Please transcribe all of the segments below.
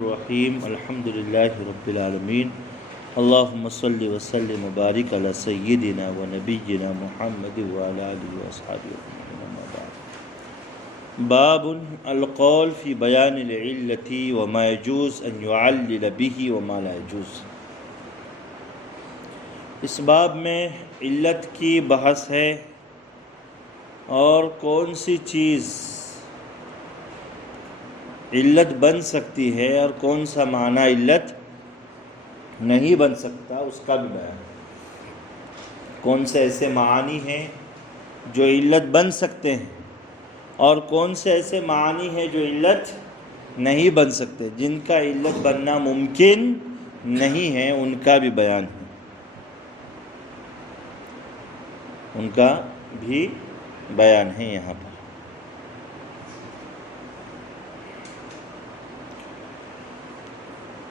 الرحیم الحمد للہ رب العالمین اللہم صلی وسلم وبارک علی سیدنا و نبینا محمد وعلی آلہ واصحابہ اجمعین اما بعد۔ باب القول فی بیان العلت وما یجوز ان یعلل به وما لا یجوز۔ اس باب میں علت کی بحث ہے اور کون سی چیز علت بن سکتی ہے اور کون سا معنی علت نہیں بن سکتا اس کا بھی بیان۔ کون سے ایسے معانی ہیں جو علت بن سکتے ہیں اور کون سے ایسے معانی ہیں جو علت نہیں بن سکتے، جن کا علت بننا ممکن نہیں ہے، ان کا بھی بیان ہے، ان کا بھی بیان ہے یہاں پر۔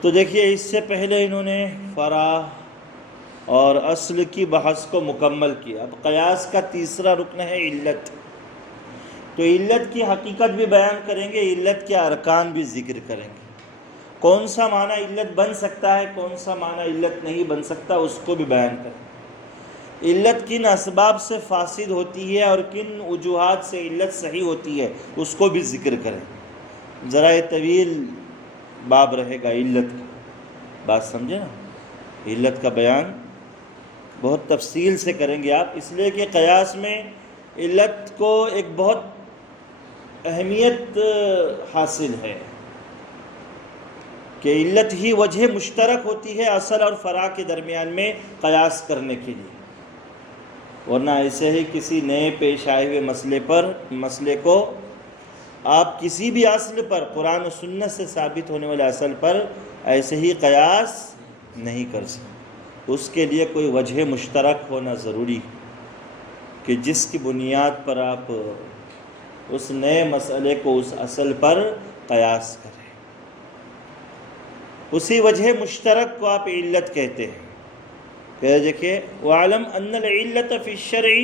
تو دیکھیے، اس سے پہلے انہوں نے فرع اور اصل کی بحث کو مکمل کیا۔ اب قیاس کا تیسرا رکن ہے علت، تو علت کی حقیقت بھی بیان کریں گے، علت کے ارکان بھی ذکر کریں گے، کون سا معنی علت بن سکتا ہے، کون سا معنی علت نہیں بن سکتا، اس کو بھی بیان کریں گے۔ علت کن اسباب سے فاسد ہوتی ہے اور کن وجوہات سے علت صحیح ہوتی ہے، اس کو بھی ذکر کریں۔ ذرا یہ طویل باب رہے گا علت کا، بات سمجھے نا؟ علت کا بیان بہت تفصیل سے کریں گے آپ، اس لیے کہ قیاس میں علت کو ایک بہت اہمیت حاصل ہے کہ علت ہی وجہ مشترک ہوتی ہے اصل اور فرع کے درمیان میں قیاس کرنے کے لیے، ورنہ ایسے ہی کسی نئے پیش آئے ہوئے مسئلے کو آپ کسی بھی اصل پر، قرآن و سنت سے ثابت ہونے والے اصل پر ایسے ہی قیاس نہیں کر سکتے۔ اس کے لیے کوئی وجہ مشترک ہونا ضروری کہ جس کی بنیاد پر آپ اس نئے مسئلے کو اس اصل پر قیاس کریں، اسی وجہ مشترک کو آپ علت کہتے ہیں۔ پھر دیکھیں، وَعَلَمْ أَنَّ الْعِلَّةَ فِي الشَّرْعِ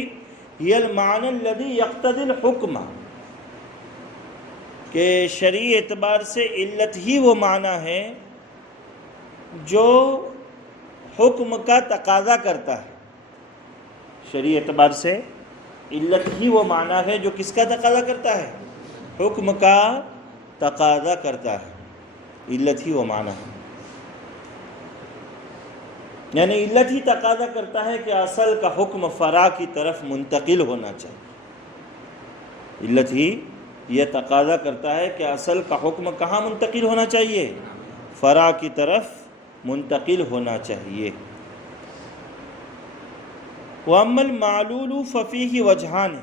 هِيَ الْمَعْنَى الَّذِي يَقْتَضِي الْحُكْمَ، کہ شرعی اعتبار سے علت ہی وہ معنی ہے جو حکم کا تقاضا کرتا ہے۔ شرعی اعتبار سے علت ہی وہ معنی ہے جو کس کا تقاضا کرتا ہے؟ حکم کا تقاضا کرتا ہے، علت ہی وہ معنی ہے، یعنی علت ہی تقاضا کرتا ہے کہ اصل کا حکم فرع کی طرف منتقل ہونا چاہیے۔ علت ہی یہ تقاضا کرتا ہے کہ اصل کا حکم کہاں منتقل ہونا چاہیے؟ فرع کی طرف منتقل ہونا چاہیے۔ وَأَمَّا الْمَعْلُولُ فَفِيهِ وَجْهَانِ،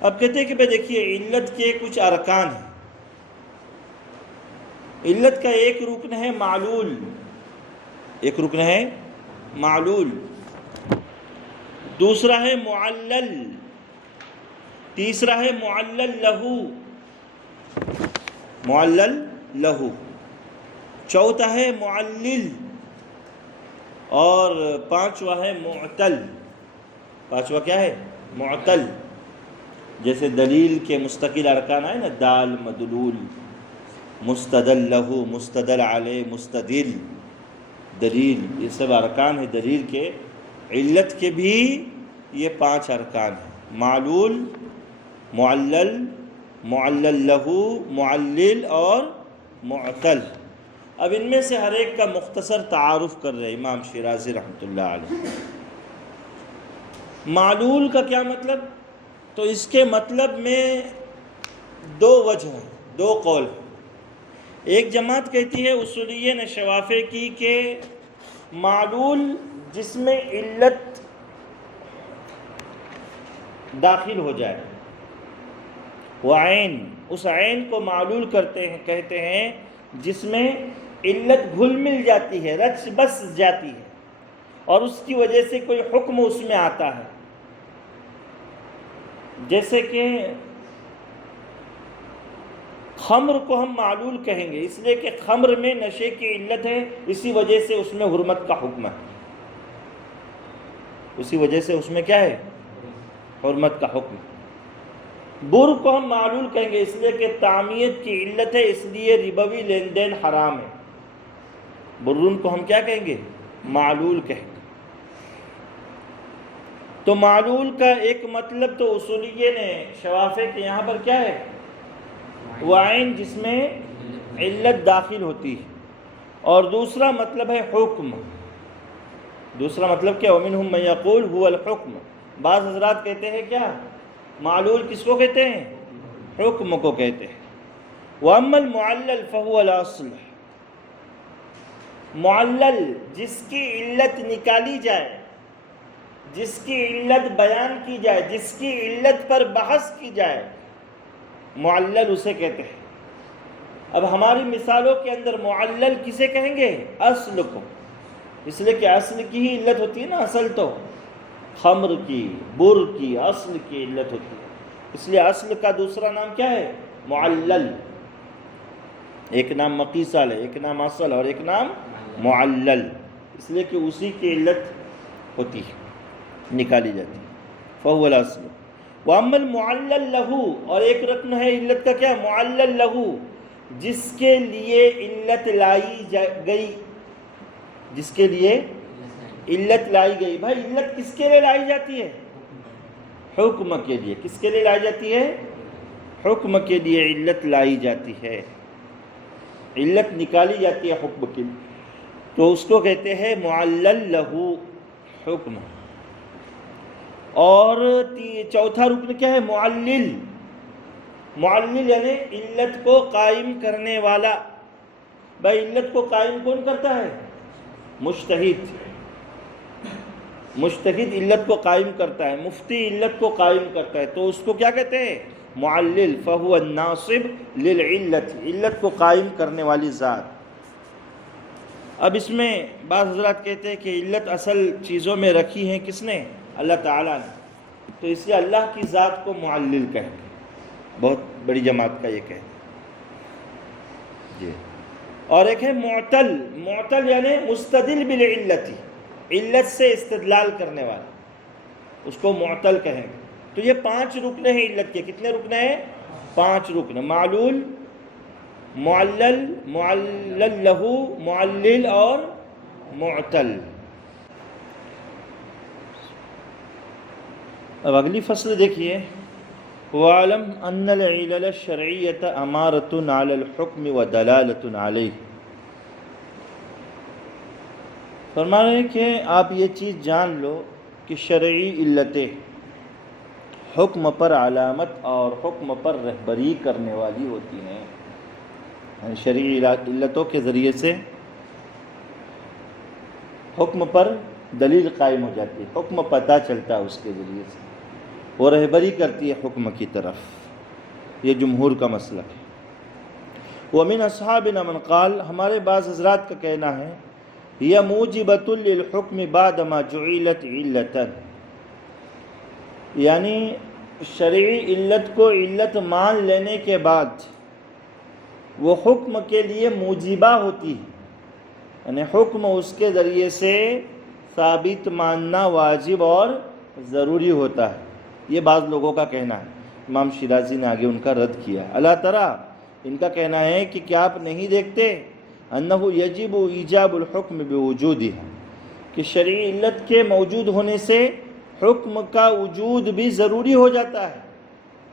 اب کہتے ہیں کہ دیکھیے علت کے کچھ ارکان ہیں۔ علت کا ایک رکن ہے معلول، ایک رکن ہے معلول، دوسرا ہے معلل، تیسرا ہے معلل لہو، چوتھا ہے معلل، اور پانچواں ہے معتل۔ پانچواں کیا ہے؟ معتل۔ جیسے دلیل کے مستقل ارکان آئے نا، دال، مدلول، مستدل لہو، مستدل علیہ، مستدل، دلیل، یہ سب ارکان ہیں دلیل کے۔ علت کے بھی یہ 5 ارکان ہیں: معلول، معلل، معلل لہو، معلل اور معتل۔ اب ان میں سے ہر ایک کا مختصر تعارف کر رہے امام شیرازی رحمۃ اللہ علیہ۔ معلول کا کیا مطلب؟ تو اس کے مطلب میں 2 وجہ ہیں، 2 قول ہیں۔ ایک جماعت کہتی ہے اصولیہ نے شوافع کی کہ معلول جس میں علت داخل ہو جائے، وہ عین، اس عین کو معلول کہتے ہیں جس میں علت گھل مل جاتی ہے، رچ بس جاتی ہے، اور اس کی وجہ سے کوئی حکم اس میں آتا ہے۔ جیسے کہ خمر کو ہم معلول کہیں گے، اس لیے کہ خمر میں نشے کی علت ہے، اسی وجہ سے اس میں حرمت کا حکم ہے، اسی وجہ سے اس میں کیا ہے؟ حرمت کا حکم۔ بر کو ہم معلول کہیں گے اس لیے کہ تعمیت کی علت ہے، اس لیے ربوی لین دین حرام ہے۔ برون کو ہم کیا کہیں گے؟ معلول کہیں گے۔ تو معلول کا ایک مطلب تو اصولیے نے شوافے کے یہاں پر کیا ہے؟ وعین جس میں علت داخل ہوتی ہے، اور دوسرا مطلب ہے حکم۔ دوسرا مطلب کیا؟ وَمِنْهُمْ مَنْ يَقُولُ هُوَ الْحُكْمُ۔ بعض حضرات کہتے ہیں کیا؟ معلول کس کو کہتے ہیں؟ حکم کو کہتے ہیں۔ وَأَمَّا الْمُعَلَّلْ فَهُوَ الْأَصْلُ۔ معلل جس کی علت نکالی جائے، جس کی علت بیان کی جائے، جس کی علت پر بحث کی جائے، معلل اسے کہتے ہیں۔ اب ہماری مثالوں کے اندر معلل کسے کہیں گے؟ اصل کو، اس لیے کہ اصل کی ہی علت ہوتی ہے نا، اصل تو خمر کی، بر کی، اصل کی علت ہوتی ہے، اس لیے اصل کا دوسرا نام کیا ہے؟ معلل۔ ایک نام مقیسل ہے، ایک نام اصل اور ایک نام معلل، اس لیے کہ اسی کی علت ہوتی ہے، نکالی جاتی ہے۔ فَهُوَ الْأَصْلُ وَأَمَّا الْمُعَلَّلْ لَهُ، اور ایک رکن ہے علت کا کیا؟ معلل لہو، جس کے لیے علت لائی گئی، جس کے لیے علت لائی گئی۔ بھائی علت کس کے لیے لائی جاتی ہے؟ حکم کے لیے۔ کس کے لیے لائی جاتی ہے؟ حکم کے لیے علت لائی جاتی ہے، علت نکالی جاتی ہے حکم کے لیے، تو اس کو کہتے ہیں معلل لہو حکم۔ اور چوتھا رکن کیا ہے؟ معلل۔ معلل یعنی علت کو قائم کرنے والا۔ بھائی علت کو قائم کون کرتا ہے؟ مجتہد۔ مجتہد علت کو قائم کرتا ہے، مفتی علت کو قائم کرتا ہے، تو اس کو کیا کہتے ہیں؟ معلل۔ فَهُوَ النَّاصِبُ لِلْعِلَّةِ، علت کو قائم کرنے والی ذات۔ اب اس میں بعض حضرات کہتے ہیں کہ علت اصل چیزوں میں رکھی ہیں کس نے؟ اللہ تعالیٰ نے، تو اس لیے اللہ کی ذات کو معلل کہیں گے۔ بہت بڑی جماعت کا یہ کہتے ہیں جی۔ اور ایک ہے معتل۔ معتل یعنی مستدل بالعلت، علت سے استدلال کرنے والا، اس کو معتل کہیں گے۔ تو یہ 5 رکن ہیں علت کے۔ کتنے رکن ہیں؟ 5 رکن: معلول، معلل، معلل لہو، معلل اور معتل۔ اب اگلی فصل دیکھیے، وَعَلَمْ أَنَّ الْعِلَلَ الشَّرْعِيَّةَ أَمَارَةٌ عَلَى الْحُكْمِ وَدَلَالَةٌ عَلَيْهِ۔ فرما رہے ہیں کہ آپ یہ چیز جان لو کہ شرعی علتیں حکم پر علامت اور حکم پر رہبری کرنے والی ہوتی ہیں، یعنی شرعی علتوں کے ذریعے سے حکم پر دلیل قائم ہو جاتی ہے، حکم پتہ چلتا ہے اس کے ذریعے سے، وہ رہبری کرتی ہے حکم کی طرف۔ یہ جمہور کا مسلک ہے۔ وَمِنْ أَصْحَابِنَا مَنْ قَالَ، ہمارے بعض حضرات کا کہنا ہے یہ موجبۃ للحکم بعد ما جعلت علۃ، یعنی شرعی علت کو علت مان لینے کے بعد وہ حکم کے لیے موجبہ ہوتی ہے، یعنی حکم اس کے ذریعے سے ثابت ماننا واجب اور ضروری ہوتا ہے۔ یہ بعض لوگوں کا کہنا ہے، امام شیرازی نے آگے ان کا رد کیا۔ اللہ ترى، ان کا کہنا ہے کہ کیا آپ نہیں دیکھتے انہ یجب ایجاب الحکم بوجودہ، کہ شرعی علت کے موجود ہونے سے حکم کا وجود بھی ضروری ہو جاتا ہے،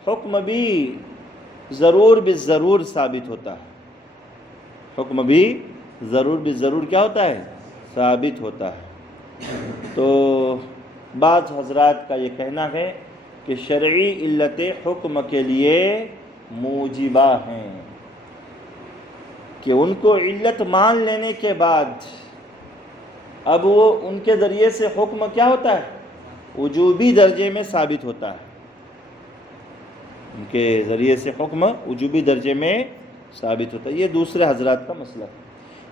حکم بھی ضرور بالضرور ثابت ہوتا ہے، حکم بھی ضرور بالضرور کیا ہوتا ہے؟ ثابت ہوتا ہے۔ تو بعض حضرات کا یہ کہنا ہے کہ شرعی علتیں حکم کے لیے موجبہ ہیں، کہ ان کو علت مان لینے کے بعد اب وہ ان کے ذریعے سے حکم کیا ہوتا ہے؟ وجوبی درجے میں ثابت ہوتا ہے، ان کے ذریعے سے حکم وجوبی درجے میں ثابت ہوتا ہے۔ یہ دوسرے حضرات کا مسئلہ ہے۔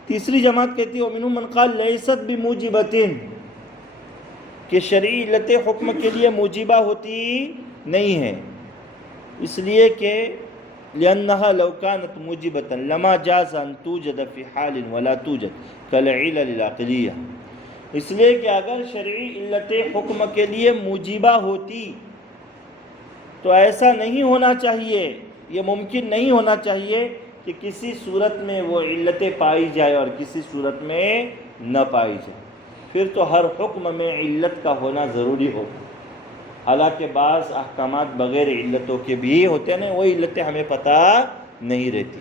تیسری جماعت کہتی ہے وَمِنْهُمْ مَنْ قَالَ لَيْسَتْ بِمُوجِبَةٍ، کہ شرعی علتیں حکم کے لیے موجبہ ہوتی نہیں ہیں، اس لیے کہ لِأَنَّهَا لَوْ كَانَتْ مُوجِبَةً لَمَا جَازَ أَن تُوجَدَ فِي حَالٍ وَلَا تُوجَدْ كَالْعِلَلِ الْعَقْلِيَّةِ، اس لیے کہ اگر شرعی علتیں حکم کے لیے موجبہ ہوتی تو ایسا نہیں ہونا چاہیے، یہ ممکن نہیں ہونا چاہیے کہ کسی صورت میں وہ علتیں پائی جائے اور کسی صورت میں نہ پائی جائے، پھر تو ہر حکم میں علت کا ہونا ضروری ہوگا۔ حالانکہ بعض احکامات بغیر علتوں کے بھی ہوتے ہیں، وہ علتیں ہمیں پتہ نہیں رہتی،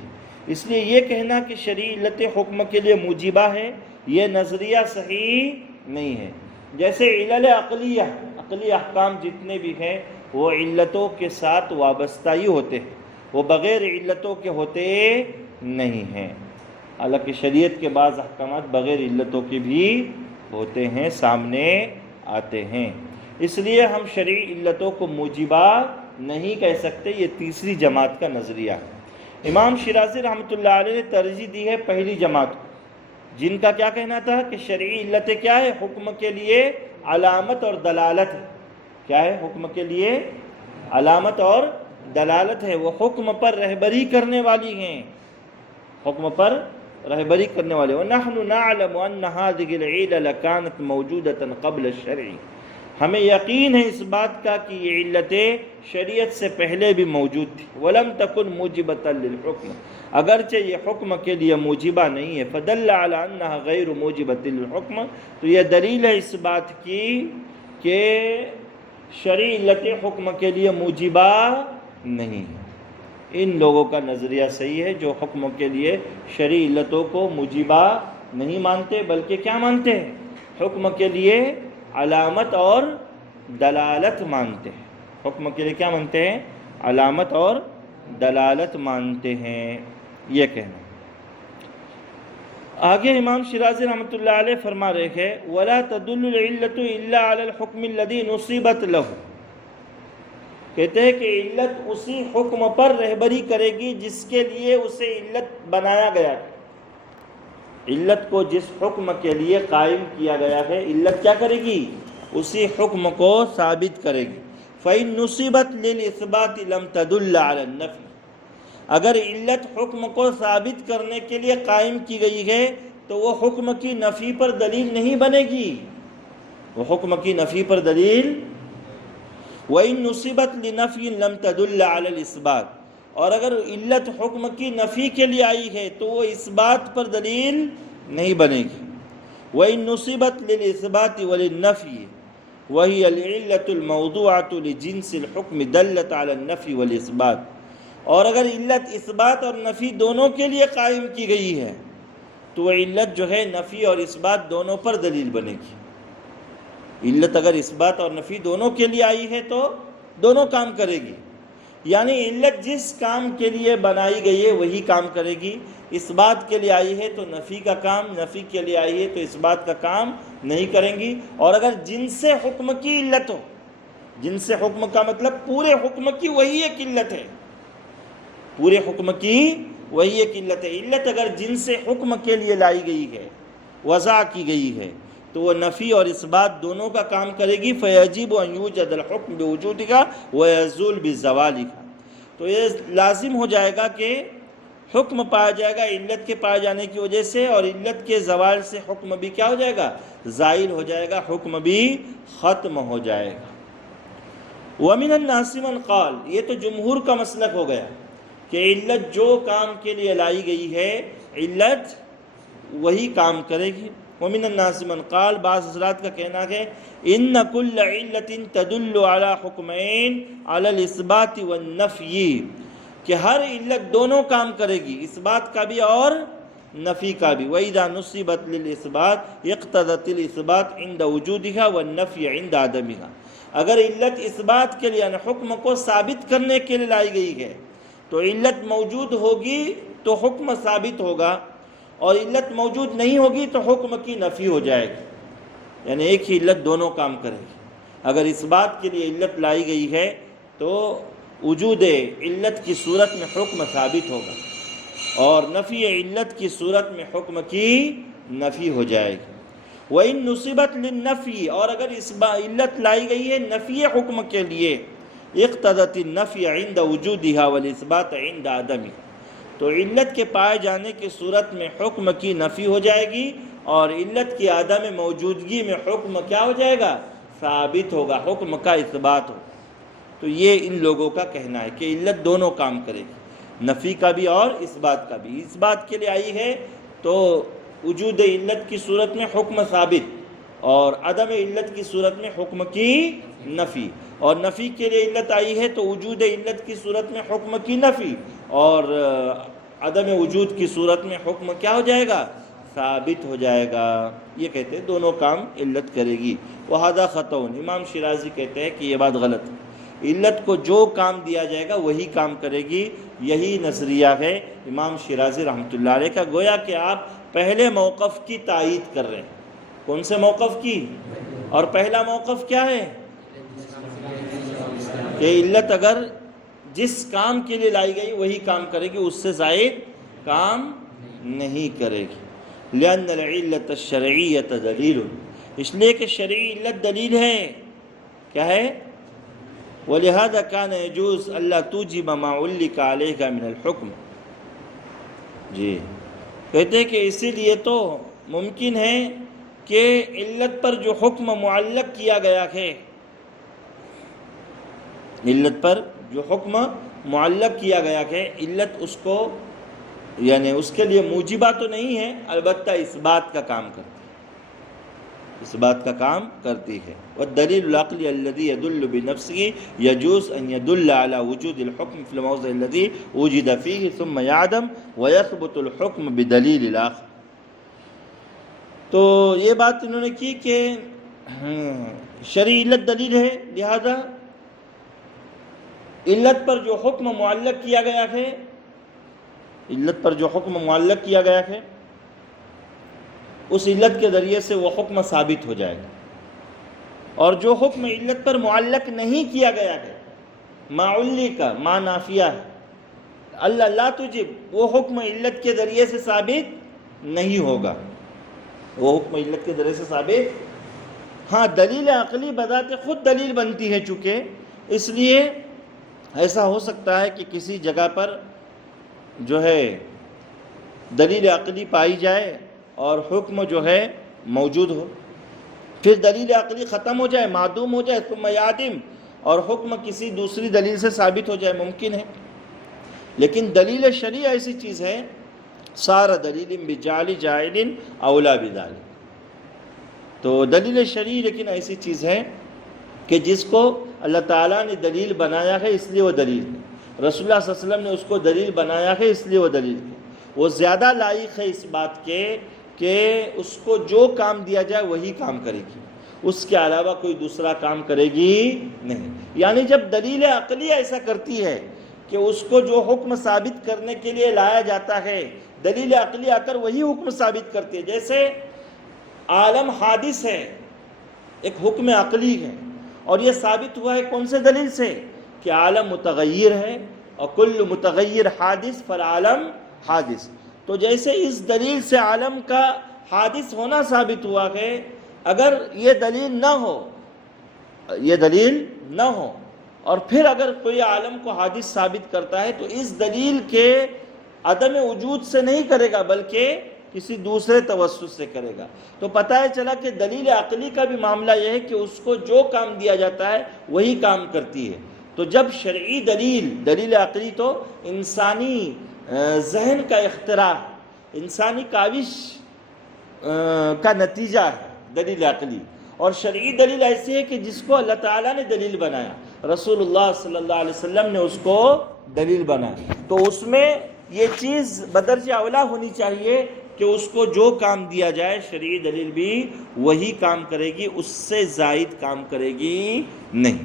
اس لیے یہ کہنا کہ شرعی علت حکم کے لیے موجبہ ہے، یہ نظریہ صحیح نہیں ہے۔ جیسے علل عقلی احکام جتنے بھی ہیں وہ علتوں کے ساتھ وابستہ ہی ہوتے ہیں، وہ بغیر علتوں کے ہوتے نہیں ہیں۔ حالانکہ شریعت کے بعض احکامات بغیر علتوں کے بھی ہوتے ہیں، سامنے آتے ہیں، اس لیے ہم شرعی علتوں کو موجبہ نہیں کہہ سکتے۔ یہ تیسری جماعت کا نظریہ ہے۔ امام شیرازی رحمۃ اللہ علیہ نے ترجیح دی ہے پہلی جماعت کو، جن کا کیا کہنا تھا کہ شرعی علتیں کیا ہے؟ حکم کے لیے علامت اور دلالت ہے۔ کیا ہے؟ حکم کے لیے علامت اور دلالت ہے، وہ حکم پر رہبری کرنے والی ہیں، حکم پر رہبری کرنے والے۔ وَنَحْنُ نَعْلَمُ أَنَّ هَذِهِ الْعِلَلَ كَانَتْ مَوْجُودَةً قَبْلَ الشَّرْعِ، ہمیں یقین ہے اس بات کا کہ یہ علتیں شریعت سے پہلے بھی موجود تھی۔ وَلَمْ تَكُنْ مُوجِبَةً لِلْحُكْمِ، اگرچہ یہ حکم کے لیے موجبہ نہیں ہے۔ فَدَلَّ عَلَىٰ أَنَّهَا غَيْرُ مُوجِبَةٍ لِلْحُكْمِ، تو یہ دلیل ہے اس بات کی کہ شرعی علتیں حکم کے لیے موجبہ نہیں ہیں۔ ان لوگوں کا نظریہ صحیح ہے جو حکم کے لیے شرعی علتوں کو موجبہ نہیں مانتے، بلکہ کیا مانتے ہیں؟ حکم کے لیے علامت اور دلالت مانتے ہیں۔ حکم کے لیے کیا مانتے ہیں؟ علامت اور دلالت مانتے ہیں، یہ کہنا۔ آگے امام شیرازی رحمۃ اللہ علیہ فرما رہے ہیں وَلَا تَدُلُّ الْعِلَّةُ إِلَّا عَلَى الْحُكْمِ الَّذِي نُصِبَتْ لَهُ، کہتے ہیں کہ علت اسی حکم پر رہبری کرے گی جس کے لیے اسے علت بنایا گیا ہے۔ علت کو جس حکم کے لیے قائم کیا گیا ہے، علت کیا کرے گی؟ اسی حکم کو ثابت کرے گی۔ فَإِن نُصِبَتْ لِلْإِثْبَاتِ لَمْ تَدُلَّ عَلَى النَّفْيِ، اگر علت حکم کو ثابت کرنے کے لیے قائم کی گئی ہے تو وہ حکم کی نفی پر دلیل نہیں بنے گی، وہ حکم کی نفی پر دلیل۔ وَإِن نُصِبَتْ لِنَفْيٍ لَمْ تَدُلَّ عَلَى الْإِثْبَاتِ، اور اگر علت حکم کی نفی کے لیے آئی ہے تو وہ اس بات پر دلیل نہیں بنے گی۔ وَإِن نُصِبَتْ لِلْإِثْبَاتِ وَلِلنَّفْيِ وَهِيَ الْعِلَّةُ الْمَوْضُوعَةُ لِجِنْسِ الْحُكْمِ دَلَّتْ عَلَى النَّفْيِ وَالْإِثْبَاتِ، اور اگر علت اثبات اور نفی دونوں کے لیے قائم کی گئی ہے تو وہ علت جو ہے نفی اور اثبات دونوں پر دلیل بنے گی۔ علت اگر اثبات اور نفی دونوں کے لیے آئی ہے تو دونوں کام کرے گی، یعنی علت جس کام کے لیے بنائی گئی ہے وہی کام کرے گی۔ اثبات کے لیے آئی ہے تو نفی کا کام، نفی کے لیے آئی ہے تو اثبات کا کام نہیں کریں گی۔ اور اگر جن سے حکم کی علت ہو، جن سے حکم کا مطلب پورے حکم کی وہی ایک علت ہے، پورے حکم کی وہی ایک علت ہے، علت اگر جن سے حکم کے لیے لائی گئی ہے، وضع کی گئی ہے، تو وہ نفی اور اثبات دونوں کا کام کرے گی۔ فَيَجِبُ أَن يُوجَدَ الْحُكْمُ بِوُجُودِهَا وَيَزُولُ بِزَوَالِهَا، تو یہ لازم ہو جائے گا کہ حکم پایا جائے گا علت کے پائے جانے کی وجہ سے، اور علت کے زوال سے حکم بھی کیا ہو جائے گا؟ زائل ہو جائے گا، حکم بھی ختم ہو جائے گا۔ وَمِنَ النَّاسِ مَنْ قَالَ، یہ تو جمہور کا مسلک ہو گیا کہ علت جو کام کے لیے لائی گئی ہے علت وہی کام کرے گی۔ وَمِنَ النَّاسِ مَنْ قَالَ، بعض حضرات کا کہنا ہے إِنَّ كُلَّ عِلَّةٍ تَدُلُّ عَلَى حُكْمَيْنِ عَلَى الْإِثْبَاتِ وَالنَّفْيِ، کہ ہر علت دونوں کام کرے گی، اثبات کا بھی اور نفی کا بھی۔ وَإِذَا نُصِبَتْ لِلْإِثْبَاتِ اقْتَضَتِ الْإِثْبَاتِ عِنْدَ وُجُودِهَا وَالنَّفْيِ عِنْدَ عَدَمِهَا، اگر علت اثبات کے لیے یعنی حکم کو ثابت کرنے کے لیے لائی گئی ہے تو علت موجود ہوگی تو حکم ثابت ہوگا، اور علت موجود نہیں ہوگی تو حکم کی نفی ہو جائے گی، یعنی ایک ہی علت دونوں کام کرے گی۔ اگر اس بات کے لیے علت لائی گئی ہے تو وجود علت کی صورت میں حکم ثابت ہوگا، اور نفی علت کی صورت میں حکم کی نفی ہو جائے گی۔ وَإِن نُصِبَتْ لِلنَّفْيِ، اور اگر اس علت لائی گئی ہے نفی حکم کے لیے، اقتضت النفی عند وجودها والاثبات عند عدمها، تو علت کے پائے جانے کی صورت میں حکم کی نفی ہو جائے گی، اور علت کی عدم موجودگی میں حکم کیا ہو جائے گا؟ ثابت ہوگا، حکم کا اثبات ہو۔ تو یہ ان لوگوں کا کہنا ہے کہ علت دونوں کام کرے گی، نفی کا بھی اور اس بات کا بھی۔ اس بات کے لیے آئی ہے تو وجود علت کی صورت میں حکم ثابت، اور عدم علت کی صورت میں حکم کی نفی، اور نفی کے لیے علت آئی ہے تو وجود علت کی صورت میں حکم کی نفی، اور عدم وجود کی صورت میں حکم کیا ہو جائے گا؟ ثابت ہو جائے گا۔ یہ کہتے ہیں دونوں کام علت کرے گی۔ وَهَذَا خَطَأٌ، امام شیرازی کہتے ہیں کہ یہ بات غلط ہے، علت کو جو کام دیا جائے گا وہی کام کرے گی، یہی نظریہ ہے امام شیرازی رحمۃ اللہ علیہ کا۔ گویا کہ آپ پہلے موقف کی تائید کر رہے ہیں۔ کون سے موقف کی؟ اور پہلا موقف کیا ہے؟ کہ علت اگر جس کام کے لیے لائی گئی وہی کام کرے گی، اس سے زائد کام نہیں کرے گی۔ لأن العلة الشرعية دلیل، اس لیے کہ شرعی علت دلیل ہے۔ کیا ہے؟ وَلِهَذَا كَانَ يَجُوزُ أَلَّا تُوجِبَ مَا عُلِّقَ عَلَيْهَا مِنَ الْحُكْمِ۔ جی کہتے ہیں کہ اسی لیے تو ممکن ہے کہ علت پر جو حکم معلق کیا گیا ہے، علت پر جو حکم معلق کیا گیا ہے، علت اس کو یعنی اس کے لیے موجبہ تو نہیں ہے، البتہ اس بات کا کام کرتی ہے، اس بات کا کام کرتی ہے۔ والدلیل العقلی الذي يدل بنفسه يجوز ان يدل على وجود الحكم في الموضع الذي وجد فيه ثم يعدم ويثبت الحكم بدلیل الاخر۔ تو یہ بات انہوں نے کی کہ شرعی علت دلیل ہے، لہذا علت پر جو حکم معلق کیا گیا ہے، علت پر جو حکم معلق کیا گیا ہے اس علت کے ذریعے سے وہ حکم ثابت ہو جائے گا، اور جو حکم علت پر معلق نہیں کیا گیا ہے، ما علق ما نافیہ ہے، اللہ لا تجب، وہ حکم علت کے ذریعے سے ثابت نہیں ہوگا، وہ حکم علت کے ذریعے سے ثابت، ہاں دلیل عقلی بذات خود دلیل بنتی ہے، چونکہ اس لیے ایسا ہو سکتا ہے کہ کسی جگہ پر جو ہے دلیل عقلی پائی جائے اور حکم جو ہے موجود ہو، پھر دلیل عقلی ختم ہو جائے، معدوم ہو جائے، ثم یعدم، اور حکم کسی دوسری دلیل سے ثابت ہو جائے، ممکن ہے۔ لیکن دلیل شرعی ایسی چیز ہے، صار دلیل بجعل جاعل اولا بذلک، تو دلیل شرعی لیکن ایسی چیز ہے کہ جس کو اللہ تعالیٰ نے دلیل بنایا ہے، اس لیے وہ دلیل ہے، رسول اللہ صلی اللہ علیہ وسلم نے اس کو دلیل بنایا ہے، اس لیے وہ دلیل ہے، وہ زیادہ لائق ہے اس بات کے کہ اس کو جو کام دیا جائے وہی کام کرے گی، اس کے علاوہ کوئی دوسرا کام کرے گی نہیں۔ یعنی جب دلیل عقلی ایسا کرتی ہے کہ اس کو جو حکم ثابت کرنے کے لیے لایا جاتا ہے، دلیل عقلی آ کر وہی حکم ثابت کرتی ہے۔ جیسے عالم حادث ہے، ایک حکم عقلی ہے، اور یہ ثابت ہوا ہے کون سے دلیل سے؟ کہ عالم متغیر ہے، اور کل متغیر حادث فالعالم حادث۔ تو جیسے اس دلیل سے عالم کا حادث ہونا ثابت ہوا ہے، اگر یہ دلیل نہ ہو، یہ دلیل نہ ہو اور پھر اگر کوئی عالم کو حادث ثابت کرتا ہے تو اس دلیل کے عدم وجود سے نہیں کرے گا بلکہ کسی دوسرے توسط سے کرے گا۔ تو پتہ چلا کہ دلیل عقلی کا بھی معاملہ یہ ہے کہ اس کو جو کام دیا جاتا ہے وہی کام کرتی ہے۔ تو جب شرعی دلیل عقلی تو انسانی ذہن کا اختراع، انسانی کاوش کا نتیجہ ہے دلیل عقلی، اور شرعی دلیل ایسی ہے کہ جس کو اللہ تعالیٰ نے دلیل بنایا، رسول اللہ صلی اللہ علیہ وسلم نے اس کو دلیل بنایا، تو اس میں یہ چیز بدرجہ اولا ہونی چاہیے کہ اس کو جو کام دیا جائے شرعی دلیل بھی وہی کام کرے گی، اس سے زائد کام کرے گی نہیں۔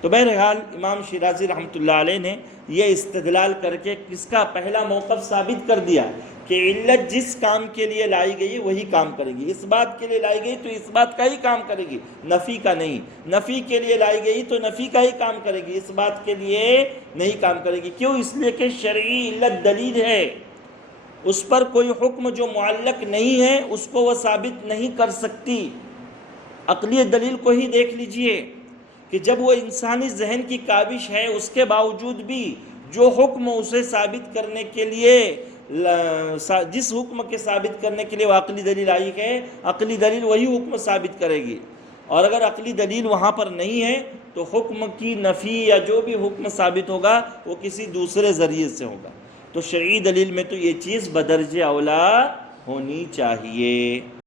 تو بہرحال امام شیرازی رحمۃ اللہ علیہ نے یہ استدلال کر کے کس کا پہلا موقف ثابت کر دیا کہ علت جس کام کے لیے لائی گئی وہی کام کرے گی، اس بات کے لیے لائی گئی تو اس بات کا ہی کام کرے گی، نفی کا نہیں، نفی کے لیے لائی گئی تو نفی کا ہی کام کرے گی، اس بات کے لیے نہیں کام کرے گی۔ کیوں؟ اس لیے کہ شرعی علت دلیل ہے، اس پر کوئی حکم جو معلق نہیں ہے اس کو وہ ثابت نہیں کر سکتی۔ عقلی دلیل کو ہی دیکھ لیجئے کہ جب وہ انسانی ذہن کی کاوش ہے اس کے باوجود بھی جو حکم اسے ثابت کرنے کے لیے، جس حکم کے ثابت کرنے کے لیے وہ عقلی دلیل آئی ہے، عقلی دلیل وہی حکم ثابت کرے گی۔ اور اگر عقلی دلیل وہاں پر نہیں ہے تو حکم کی نفی یا جو بھی حکم ثابت ہوگا وہ کسی دوسرے ذریعے سے ہوگا. تو شرعی دلیل میں تو یہ چیز بدرجہ اولا ہونی چاہیے.